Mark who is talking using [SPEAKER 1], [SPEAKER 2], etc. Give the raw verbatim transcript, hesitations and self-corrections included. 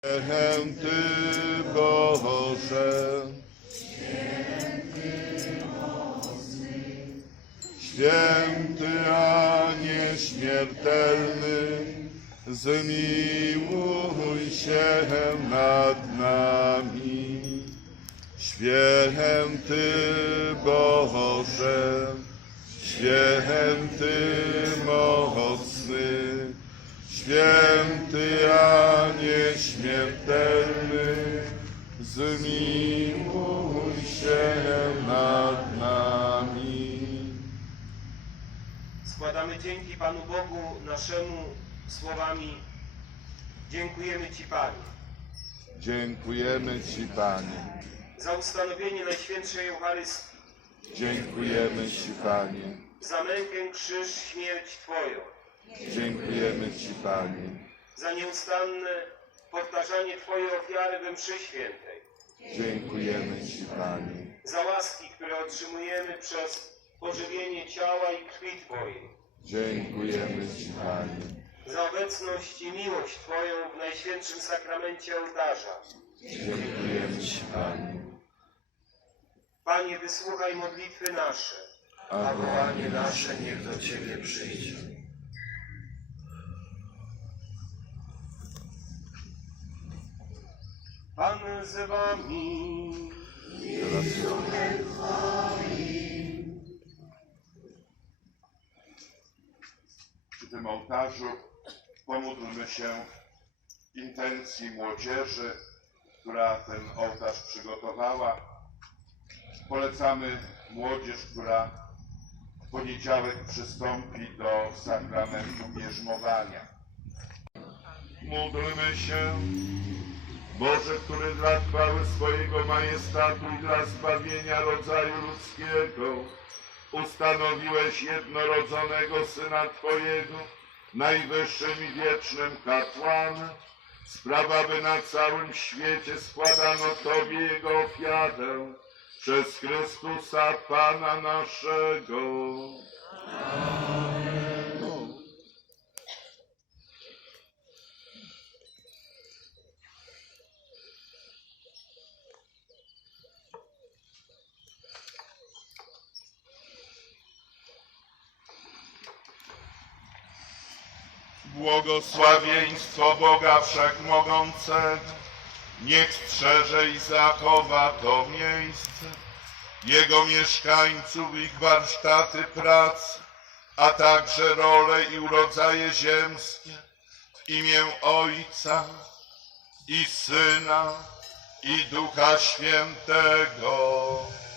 [SPEAKER 1] Święty Boże, święty a nieśmiertelny, zmiłuj się nad nami. Święty Boże, święty mocny, święty a nieśmiertelny, zmiłuj się nad nami.
[SPEAKER 2] Składamy dzięki Panu Bogu naszemu słowami: dziękujemy Ci, Panie,
[SPEAKER 1] Dziękujemy Ci, Panie.
[SPEAKER 2] za ustanowienie Najświętszej Eucharystii,
[SPEAKER 1] Dziękujemy Ci, Panie.
[SPEAKER 2] za mękę, krzyż, śmierć Twoją,
[SPEAKER 1] Dziękujemy Ci, Panie.
[SPEAKER 2] za nieustanne powtarzanie Twojej ofiary we mszy świętej,
[SPEAKER 1] Dziękujemy Ci, Panie.
[SPEAKER 2] za łaski, które otrzymujemy przez pożywienie ciała i krwi Twojej,
[SPEAKER 1] Dziękujemy Ci, Panie.
[SPEAKER 2] za obecność i miłość Twoją w Najświętszym Sakramencie ołtarza.
[SPEAKER 1] Dziękujemy Ci, Panie.
[SPEAKER 2] Panie, wysłuchaj modlitwy nasze,
[SPEAKER 1] A
[SPEAKER 3] Wołanie nasze niech do Ciebie przyjdzie.
[SPEAKER 2] Pan z Wami.
[SPEAKER 1] Przy tym ołtarzu pomódlmy się intencji młodzieży, która ten ołtarz przygotowała. Polecamy młodzież, która w poniedziałek przystąpi do sakramentu bierzmowania. Módlmy się. Boże, który dla chwały swojego majestatu i dla zbawienia rodzaju ludzkiego ustanowiłeś jednorodzonego Syna Twojego, najwyższym i wiecznym kapłanem, spraw, aby na całym świecie składano Tobie Jego ofiarę przez Chrystusa Pana naszego. Błogosławieństwo Boga Wszechmogącego niech strzeże i zachowa to miejsce, Jego mieszkańców, ich warsztaty pracy, a także role i urodzaje ziemskie, w imię Ojca i Syna i Ducha Świętego.